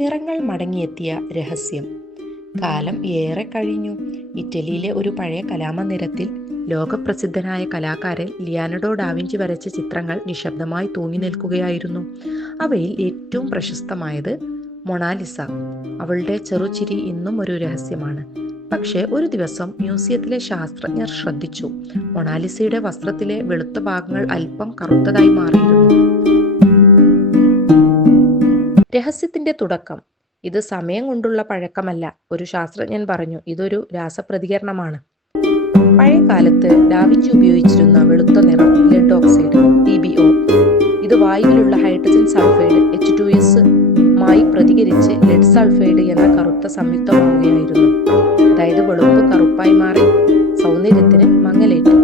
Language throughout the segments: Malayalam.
നിറങ്ങൾ മടങ്ങിയെത്തിയ രഹസ്യം. കാലം ഏറെ കഴിഞ്ഞു. ഇറ്റലിയിലെ ഒരു പഴയ കലാമന്ദിരത്തിൽ ലോകപ്രസിദ്ധനായ കലാകാരൻ ലിയാനഡോ ഡാവിഞ്ചി വരച്ച ചിത്രങ്ങൾ നിശബ്ദമായി തൂങ്ങി നിൽക്കുകയായിരുന്നു. അവയിൽ ഏറ്റവും പ്രശസ്തമായത് മൊണാലിസ. അവളുടെ ചെറുചിരി ഇന്നും ഒരു രഹസ്യമാണ്. പക്ഷേ ഒരു ദിവസം മ്യൂസിയത്തിലെ ശാസ്ത്രജ്ഞർ ശ്രദ്ധിച്ചു. മൊണാലിസയുടെ വസ്ത്രത്തിലെ വെളുത്ത ഭാഗങ്ങൾ അല്പം കറുത്തതായി മാറിയിരുന്നു. രഹസ്യത്തിന്റെ തുടക്കം. ഇത് സമയം കൊണ്ടുള്ള പഴക്കമല്ല, ഒരു ശാസ്ത്രജ്ഞൻ പറഞ്ഞു. ഇതൊരു രാസപ്രതികരണമാണ്. പഴയ കാലത്ത് ഡാവിഞ്ചി ഉപയോഗിച്ചിരുന്ന വെളുത്ത നിറം ലെഡ് ഓക്സൈഡ് PbO. ഇത് വായുവിലുള്ള ഹൈഡ്രജൻ സൾഫൈഡ് H2S മായി പ്രതികരിച്ച് ലെഡ് സൾഫൈഡ് എന്ന കറുത്ത സംയുക്തമാവുകയായിരുന്നു. അതായത് വെളുപ്പ് കറുപ്പായി മാറി സൗന്ദര്യത്തിന് മങ്ങലേറ്റു.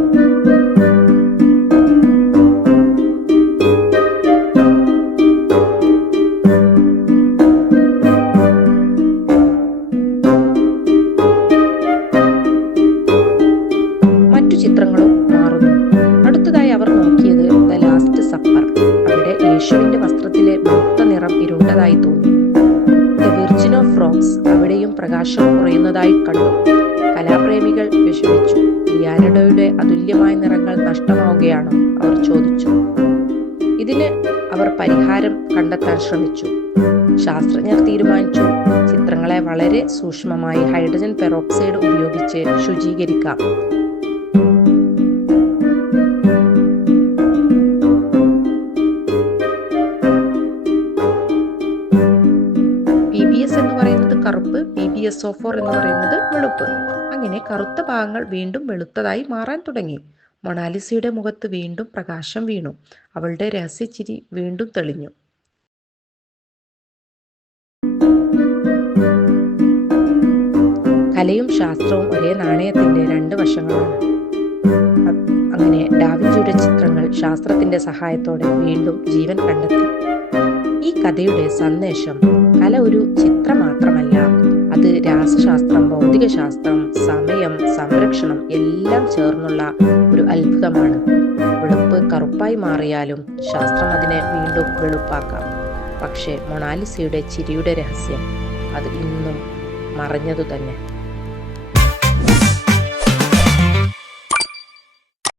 ചിത്രങ്ങളും മാറുന്നു. അടുത്തതായി അവർ നോക്കിയത് ദ ലാസ്റ്റ് സപ്പർ. അവിടെ യേശുവിന്റെ വസ്ത്രത്തിലെ വെളുത്ത നിറം ഇരുണ്ടതായി തോന്നി. The virgin of rocks. അവിടെയും പ്രകാശം കുറയുന്നതായി കണ്ടു. കലാപ്രേമികൾ വിഷമിച്ചു. ലിയാനഡോയുടെ അതുല്യമായ നിറങ്ങൾ നഷ്ടമാവുകയാണോ, അവർ ചോദിച്ചു. ഇതിന് അവർ പരിഹാരം കണ്ടെത്താൻ ശ്രമിച്ചു. ശാസ്ത്രജ്ഞർ തീരുമാനിച്ചു, ചിത്രങ്ങളെ വളരെ സൂക്ഷ്മമായി ഹൈഡ്രജൻ പെറോക്സൈഡ് ഉപയോഗിച്ച് ശുചീകരിക്കാം. PbS എന്ന് പറയുന്നത് കറുപ്പ്, PbSO4 എന്ന് പറയുന്നത് വെളുപ്പ്. അങ്ങനെ കറുത്ത ഭാഗങ്ങൾ വീണ്ടും വെളുത്തതായി മാറാൻ തുടങ്ങി. മൊണാലിസയുടെ മുഖത്ത് വീണ്ടും പ്രകാശം വീണു. അവളുടെ രഹസ്യച്ചിരി വീണ്ടും തെളിഞ്ഞു. കലയും ശാസ്ത്രവും ഒരേ നാണയത്തിന്റെ രണ്ട് വശങ്ങളാണ്. അങ്ങനെ ഡാവിഞ്ചിയുടെ ചിത്രങ്ങൾ ശാസ്ത്രത്തിന്റെ സഹായത്തോടെ വീണ്ടും ജീവൻ കണ്ടെത്തി. ഈ കഥയുടെ സന്ദേശം, കല ഒരു ചിത്രം മാത്രമല്ല, അത് രാസശാസ്ത്രം, ഭൗതികശാസ്ത്രം, സമയം, സംരക്ഷണം എല്ലാം ചേർന്നുള്ള ഒരു അത്ഭുതമാണ്. വെളുപ്പ് കറുപ്പായി മാറിയാലും ശാസ്ത്രം അതിനെ വീണ്ടും വെളുപ്പാക്കാം. പക്ഷേ മൊണാലിസയുടെ ചിരിയുടെ രഹസ്യം അത് ഇന്നും മറഞ്ഞതു തന്നെ.